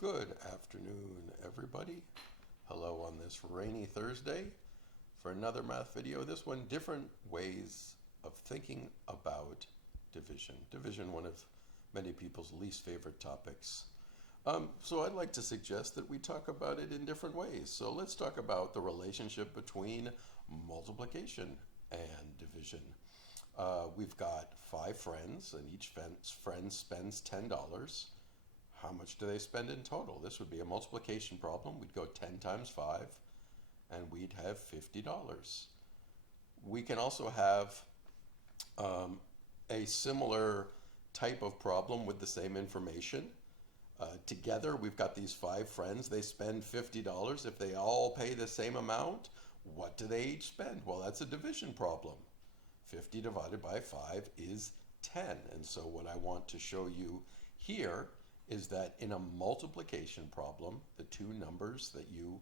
Good afternoon, everybody. Hello on this rainy Thursday for another math video. This one, different ways of thinking about division. Division, one of many people's least favorite topics. So I'd like to suggest that we talk about it in different ways. So let's talk about the relationship between multiplication and division. We've got five friends, and each friend spends $10. How much do they spend in total? This would be a multiplication problem. We'd go 10 times 5, and we'd have $50. We can also have a similar type of problem with the same information. Together, we've got these five friends. They spend $50. If they all pay the same amount, what do they each spend? Well, that's a division problem. 50 divided by 5 is 10. And so what I want to show you here is that in a multiplication problem, the two numbers that you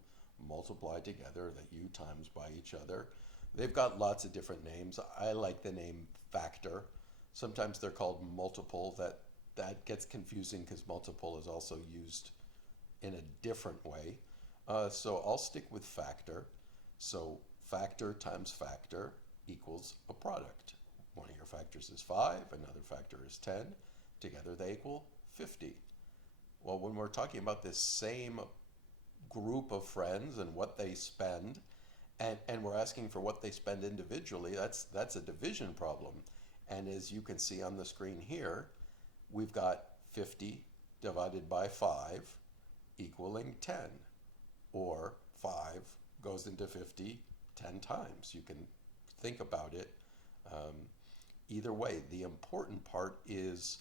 multiply together, that you times by each other, they've got lots of different names. I like the name factor. Sometimes they're called multiple. That gets confusing because multiple is also used in a different way. So I'll stick with factor. So factor times factor equals a product. One of your factors is 5, another factor is 10. Together they equal 50. Well, when we're talking about this same group of friends and what they spend, and we're asking for what they spend individually, that's a division problem. And as you can see on the screen here, we've got 50 divided by 5 equaling 10, or 5 goes into 50 10 times. You can think about it either way. The important part is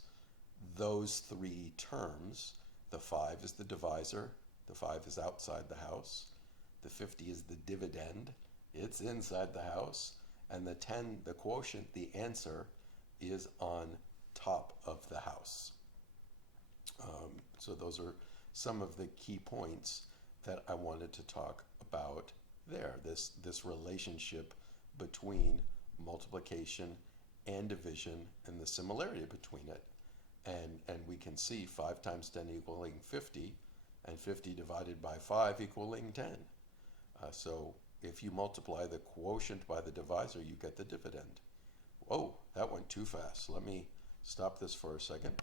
those three terms. The 5 is the divisor, the 5 is outside the house, the 50 is the dividend, it's inside the house, and the 10, the quotient, the answer, is on top of the house. So those are some of the key points that I wanted to talk about there, this relationship between multiplication and division and the similarity between it. And we can see 5 times 10 equaling 50, and 50 divided by 5 equaling 10. So if you multiply the quotient by the divisor, you get the dividend. Whoa, that went too fast. Let me stop this for a second.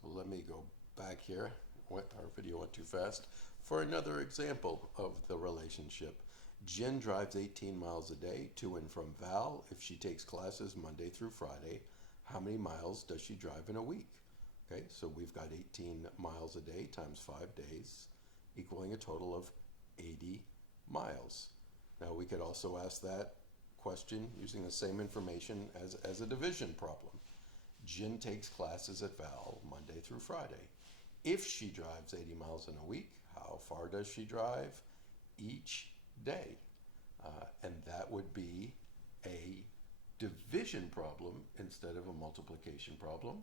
So let me go back here. Our video went too fast. For another example of the relationship, Jen drives 18 miles a day to and from Val. If she takes classes Monday through Friday, how many miles does she drive in a week? Okay, so we've got 18 miles a day times 5 days, equaling a total of 80 miles. Now we could also ask that question using the same information as a division problem. Jen takes classes at Val Monday through Friday. If she drives 80 miles in a week, how far does she drive each day? And that would be a division problem instead of a multiplication problem.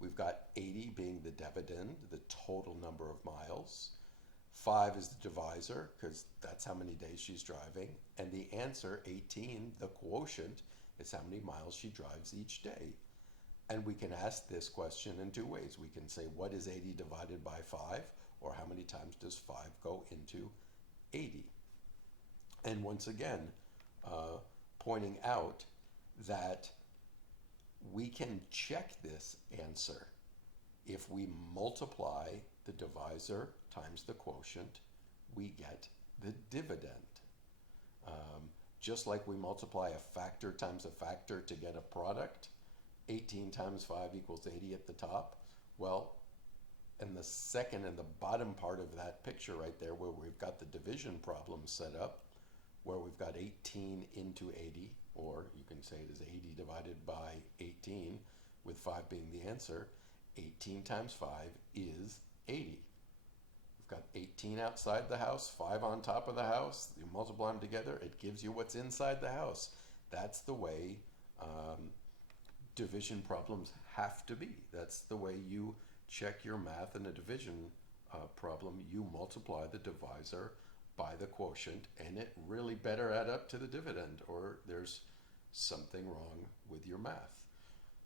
We've got 80 being the dividend, the total number of miles. 5 is the divisor because that's how many days she's driving. And the answer, 18, the quotient, is how many miles she drives each day. And we can ask this question in two ways. We can say, what is 80 divided by 5? Or how many times does 5 go into 80? And once again, pointing out that we can check this answer. If we multiply the divisor times the quotient, we get the dividend. Just like we multiply a factor times a factor to get a product, 18 times 5 equals 80 at the top. Well, in the second and the bottom part of that picture right there, where we've got the division problem set up, where we've got 18 into 80, or you can say it is 80 divided by 18, with 5 being the answer. 18 times 5 is 80. We've got 18 outside the house, 5 on top of the house. You multiply them together, it gives you what's inside the house. That's the way division problems have to be. That's the way you check your math in a division problem. You multiply the divisor by the quotient, and it really better add up to the dividend, or there's something wrong with your math.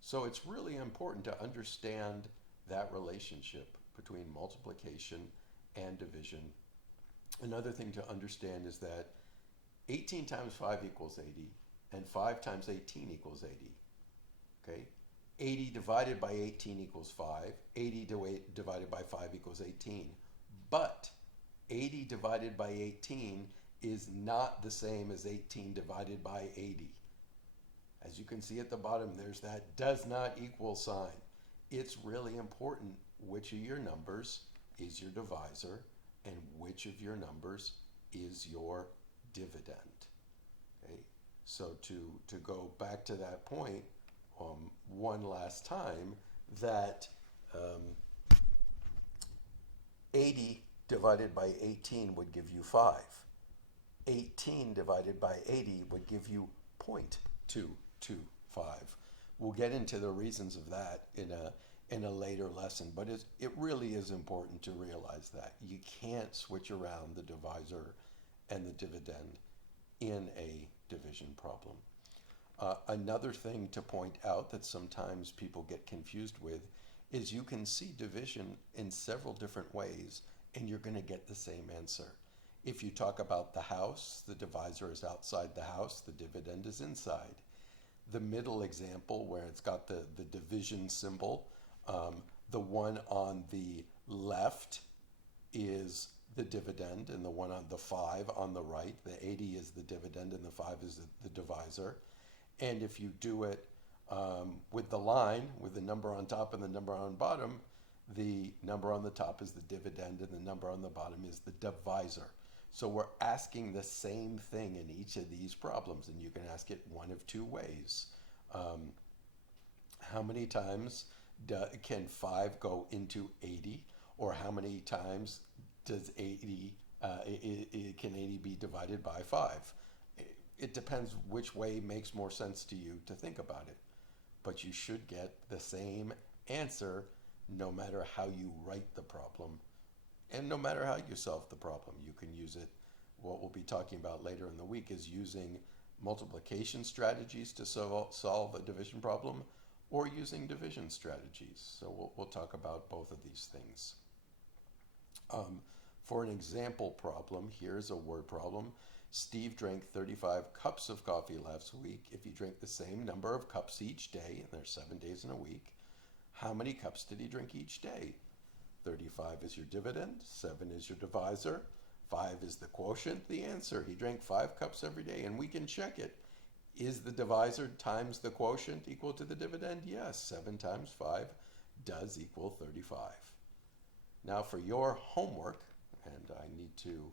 So it's really important to understand that relationship between multiplication and division. Another thing to understand is that 18 times 5 equals 80, and 5 times 18 equals 80. Okay? 80 divided by 18 equals 5. 80 divided by 5 equals 18. But 80 divided by 18 is not the same as 18 divided by 80. As you can see at the bottom, there's that does not equal sign. It's really important which of your numbers is your divisor and which of your numbers is your dividend. Okay? So to go back to that point one last time, that 80 divided by 18 would give you 5. 18 divided by 80 would give you 0.225. We'll get into the reasons of that in a later lesson, but it really is important to realize that you can't switch around the divisor and the dividend in a division problem. Another thing to point out that sometimes people get confused with is you can see division in several different ways and you're going to get the same answer. If you talk about the house, the divisor is outside the house, the dividend is inside. The middle example where it's got the division symbol, the one on the left is the dividend and the one on the 5 on the right, the 80 is the dividend and the 5 is the divisor. And if you do it with the line, with the number on top and the number on bottom, the number on the top is the dividend and the number on the bottom is the divisor. So we're asking the same thing in each of these problems, and you can ask it one of two ways. How many times can 5 go into 80? Or how many times does 80, can 80 be divided by 5? It depends which way makes more sense to you to think about it. But you should get the same answer no matter how you write the problem and no matter how you solve the problem. You can use it. What we'll be talking about later in the week is using multiplication strategies to solve a division problem or using division strategies. So we'll talk about both of these things. For an example problem, here's a word problem. Steve drank 35 cups of coffee last week. If you drink the same number of cups each day, and there's 7 days in a week, how many cups did he drink each day? 35 is your dividend, 7 is your divisor, 5 is the quotient. The answer, he drank 5 cups every day, and we can check it. Is the divisor times the quotient equal to the dividend? Yes, 7 times 5 does equal 35. Now for your homework, and I need to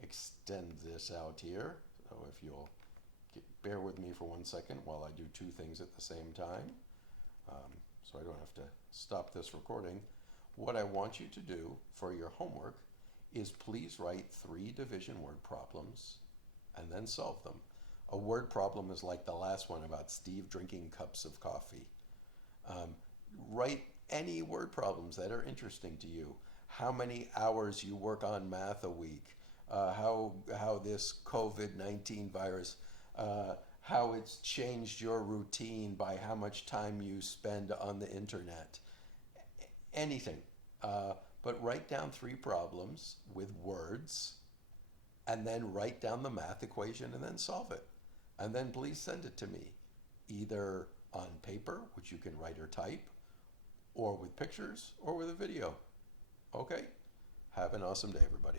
extend this out here, so if you'll bear with me for 1 second while I do 2 things at the same time, so I don't have to stop this recording. What I want you to do for your homework is please write 3 division word problems and then solve them. A word problem is like the last one about Steve drinking cups of coffee. Write any word problems that are interesting to you. How many hours you work on math a week, how this COVID-19 virus, how it's changed your routine by how much time you spend on the internet. Anything. But write down 3 problems with words and then write down the math equation and then solve it. And then please send it to me, either on paper, which you can write or type, or with pictures, or with a video. Okay? Have an awesome day, everybody.